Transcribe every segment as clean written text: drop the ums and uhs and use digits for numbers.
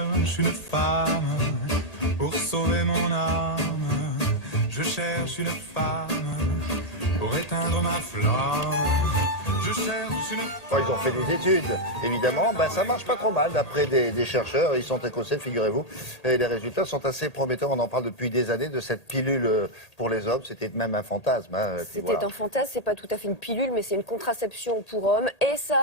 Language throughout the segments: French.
Je suis une femme pour sauver mon âme. Je cherche une femme pour éteindre ma flamme. Je cherche une femme. Ils ont fait des études, évidemment. Ça marche pas trop mal d'après des chercheurs. Ils sont écossais, figurez-vous. Et les résultats sont assez prometteurs. On en parle depuis des années de cette pilule pour les hommes. C'était même un fantasme. C'était un fantasme, c'est pas tout à fait une pilule, mais c'est une contraception pour hommes. Et ça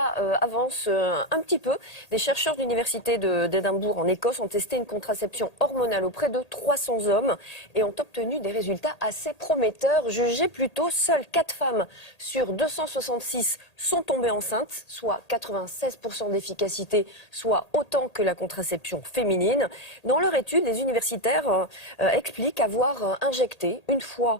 avance un petit peu. Des chercheurs de l'université d'Édimbourg en Écosse ont testé une contraception hormonale auprès de 300 hommes et ont obtenu des résultats assez prometteurs. Jugés plutôt, seules 4 femmes sur 266 sont tombées enceintes, soit 96% d'efficacité, soit autant que la contraception féminine. Dans leur étude, les universitaires expliquent avoir injecté une fois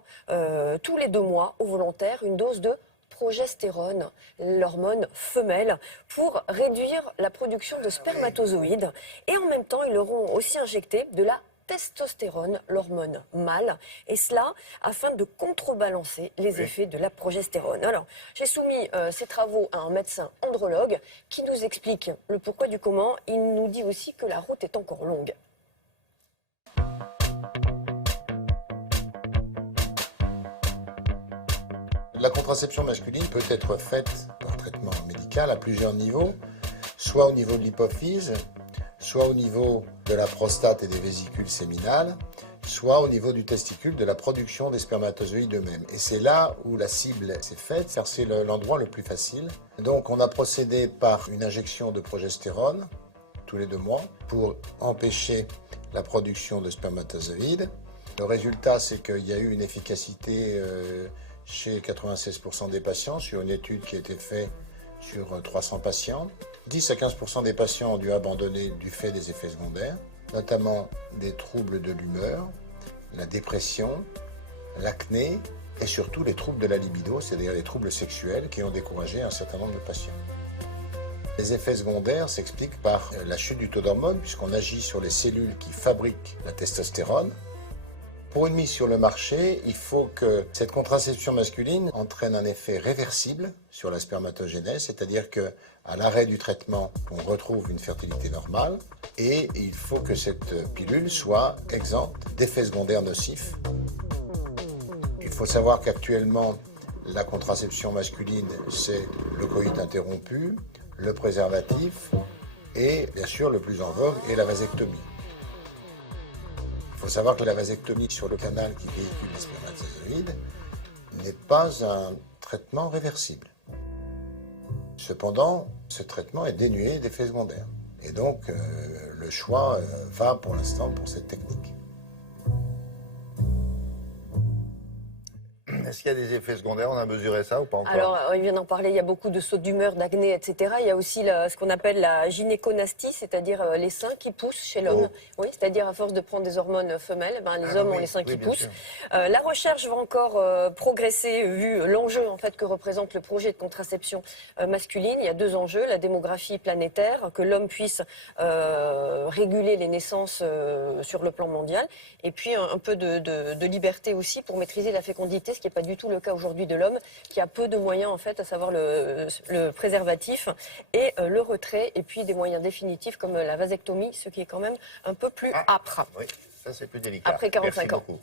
tous les 2 mois aux volontaires une dose de progestérone, l'hormone femelle, pour réduire la production de spermatozoïdes. Et en même temps, ils leur ont aussi injecté de la testostérone, l'hormone mâle, et cela afin de contrebalancer les effets de la progestérone. Alors, j'ai soumis ces travaux à un médecin andrologue qui nous explique le pourquoi du comment. Il nous dit aussi que la route est encore longue. La contraception masculine peut être faite par traitement médical à plusieurs niveaux, soit au niveau de l'hypophyse, soit au niveau de la prostate et des vésicules séminales, soit au niveau du testicule, de la production des spermatozoïdes eux-mêmes. Et c'est là où la cible s'est faite, car c'est l'endroit le plus facile. Donc on a procédé par une injection de progestérone tous les 2 mois pour empêcher la production de spermatozoïdes. Le résultat, c'est qu'il y a eu une efficacité chez 96% des patients sur une étude qui a été faite sur 300 patients. 10 à 15% des patients ont dû abandonner du fait des effets secondaires, notamment des troubles de l'humeur, la dépression, l'acné et surtout les troubles de la libido, c'est-à-dire les troubles sexuels qui ont découragé un certain nombre de patients. Les effets secondaires s'expliquent par la chute du taux d'hormones puisqu'on agit sur les cellules qui fabriquent la testostérone. Pour une mise sur le marché, il faut que cette contraception masculine entraîne un effet réversible sur la spermatogénèse, c'est-à-dire qu'à l'arrêt du traitement, on retrouve une fertilité normale et il faut que cette pilule soit exempte d'effets secondaires nocifs. Il faut savoir qu'actuellement, la contraception masculine, c'est le coït interrompu, le préservatif et bien sûr le plus en vogue est la vasectomie. Il faut savoir que la vasectomie sur le canal qui véhicule les spermatozoïdes n'est pas un traitement réversible. Cependant, ce traitement est dénué d'effets secondaires. Et donc, le choix va pour l'instant pour cette technique. Est-ce qu'il y a des effets secondaires? On a mesuré ça ou pas encore? Alors, il vient d'en parler, il y a beaucoup de sautes d'humeur, d'acné, etc. Il y a aussi ce qu'on appelle la gynéconastie, c'est-à-dire les seins qui poussent chez l'homme. Oui, c'est-à-dire à force de prendre des hormones femelles, les hommes ont les seins qui poussent. La recherche va encore progresser vu l'enjeu en fait que représente le projet de contraception masculine. Il y a 2 enjeux, la démographie planétaire, que l'homme puisse réguler les naissances sur le plan mondial, et puis un peu de liberté aussi pour maîtriser la fécondité, ce qui n'est pas du tout le cas aujourd'hui de l'homme, qui a peu de moyens en fait, à savoir le préservatif et le retrait, et puis des moyens définitifs comme la vasectomie, ce qui est quand même un peu plus âpre. Oui, ça c'est plus délicat. Après 45 Merci ans. beaucoup.